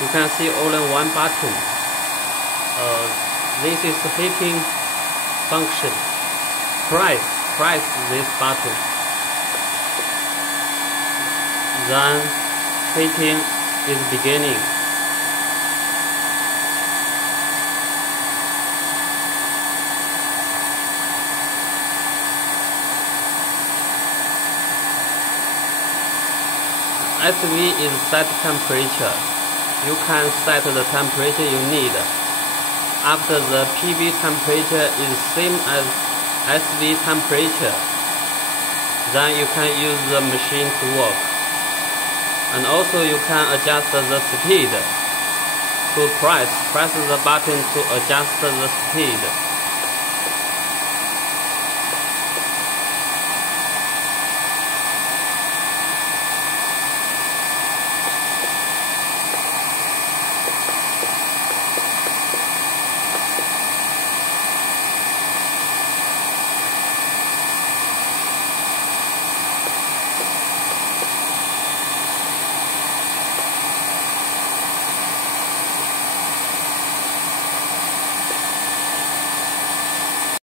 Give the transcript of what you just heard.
You can see only one button. This is the heating function. Press this button. Then heating is beginning. SV is set temperature. You can set the temperature you need. After the PV temperature is same as SV temperature, then you can use the machine to work. And also you can adjust the speed. To press the button to adjust the speed.